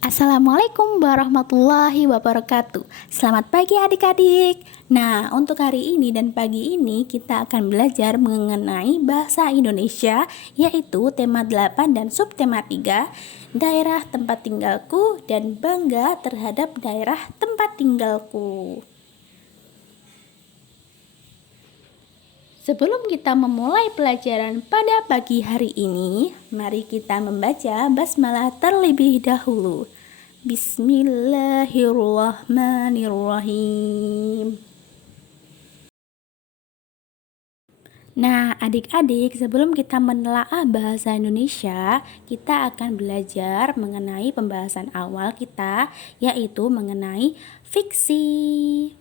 Assalamualaikum warahmatullahi wabarakatuh. Selamat pagi adik-adik. Nah, untuk hari ini dan pagi ini kita akan belajar mengenai bahasa Indonesia, yaitu tema 8 dan subtema 3, daerah tempat tinggalku dan bangga terhadap daerah tempat tinggalku. Sebelum kita memulai pelajaran pada pagi hari ini, mari kita membaca basmalah terlebih dahulu. Bismillahirrahmanirrahim. Nah, adik-adik, sebelum kita menelaah bahasa Indonesia, kita akan belajar mengenai pembahasan awal kita, yaitu mengenai fiksi.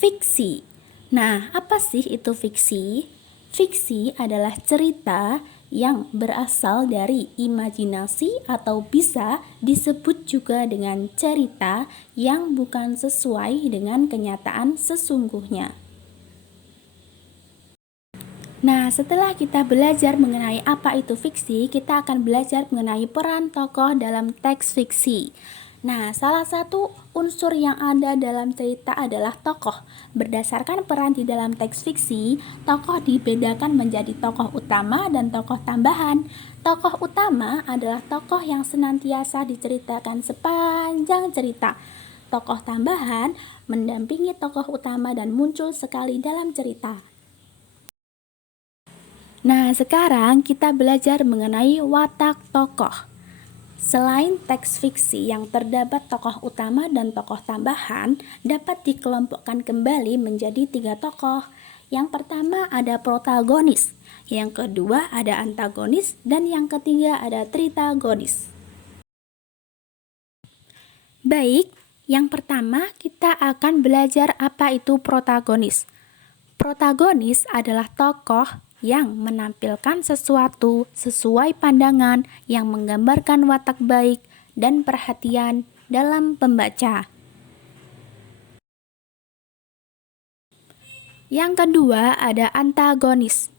Fiksi. Nah, apa sih itu fiksi? Fiksi adalah cerita yang berasal dari imajinasi atau bisa disebut juga dengan cerita yang bukan sesuai dengan kenyataan sesungguhnya. Nah, setelah kita belajar mengenai apa itu fiksi, kita akan belajar mengenai peran tokoh dalam teks fiksi. Nah, salah satu unsur yang ada dalam cerita adalah tokoh. Berdasarkan peran di dalam teks fiksi, tokoh dibedakan menjadi tokoh utama dan tokoh tambahan. Tokoh utama adalah tokoh yang senantiasa diceritakan sepanjang cerita. Tokoh tambahan mendampingi tokoh utama dan muncul sekali dalam cerita. Nah, sekarang kita belajar mengenai watak tokoh. Selain teks fiksi yang terdapat tokoh utama dan tokoh tambahan, dapat dikelompokkan kembali menjadi 3 tokoh. Yang pertama ada protagonis, yang kedua ada antagonis, dan yang ketiga ada tritagonis. Baik, yang pertama kita akan belajar apa itu protagonis. Protagonis adalah tokoh yang menampilkan sesuatu sesuai pandangan yang menggambarkan watak baik dan perhatian dalam pembaca. Yang kedua ada antagonis.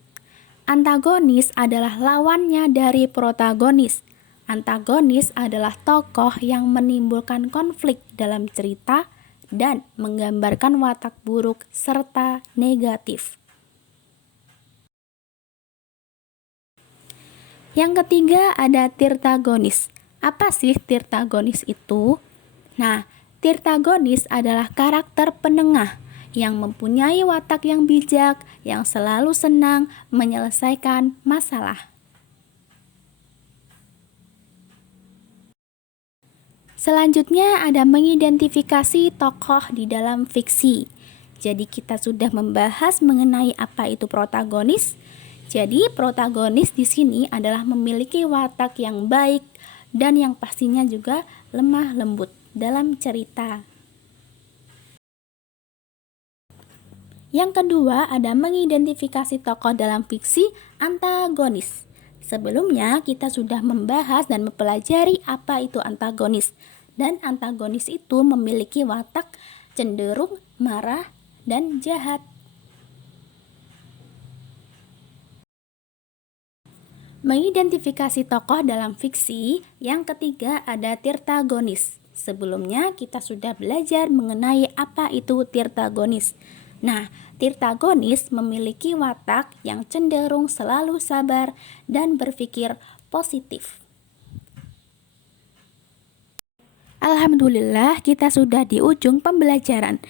Antagonis adalah lawannya dari protagonis. Antagonis adalah tokoh yang menimbulkan konflik dalam cerita dan menggambarkan watak buruk serta negatif. Yang ketiga ada tirtagonis. Apa sih tirtagonis itu? Nah, tirtagonis adalah karakter penengah yang mempunyai watak yang bijak, yang selalu senang menyelesaikan masalah. Selanjutnya ada mengidentifikasi tokoh di dalam fiksi. Jadi kita sudah membahas mengenai apa itu protagonis. Jadi protagonis di sini adalah memiliki watak yang baik dan yang pastinya juga lemah lembut dalam cerita. Yang kedua ada mengidentifikasi tokoh dalam fiksi antagonis. Sebelumnya kita sudah membahas dan mempelajari apa itu antagonis. Dan antagonis itu memiliki watak cenderung marah dan jahat. Mengidentifikasi tokoh dalam fiksi, yang ketiga ada tirtagonis. Sebelumnya kita sudah belajar mengenai apa itu tirtagonis. Nah, tirtagonis memiliki watak yang cenderung selalu sabar dan berpikir positif. Alhamdulillah, kita sudah di ujung pembelajaran.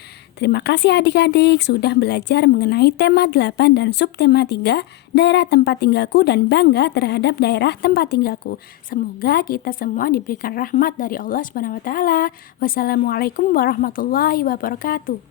Terima kasih adik-adik sudah belajar mengenai tema 8 dan subtema 3, daerah tempat tinggalku dan bangga terhadap daerah tempat tinggalku. Semoga kita semua diberikan rahmat dari Allah SWT. Wassalamualaikum warahmatullahi wabarakatuh.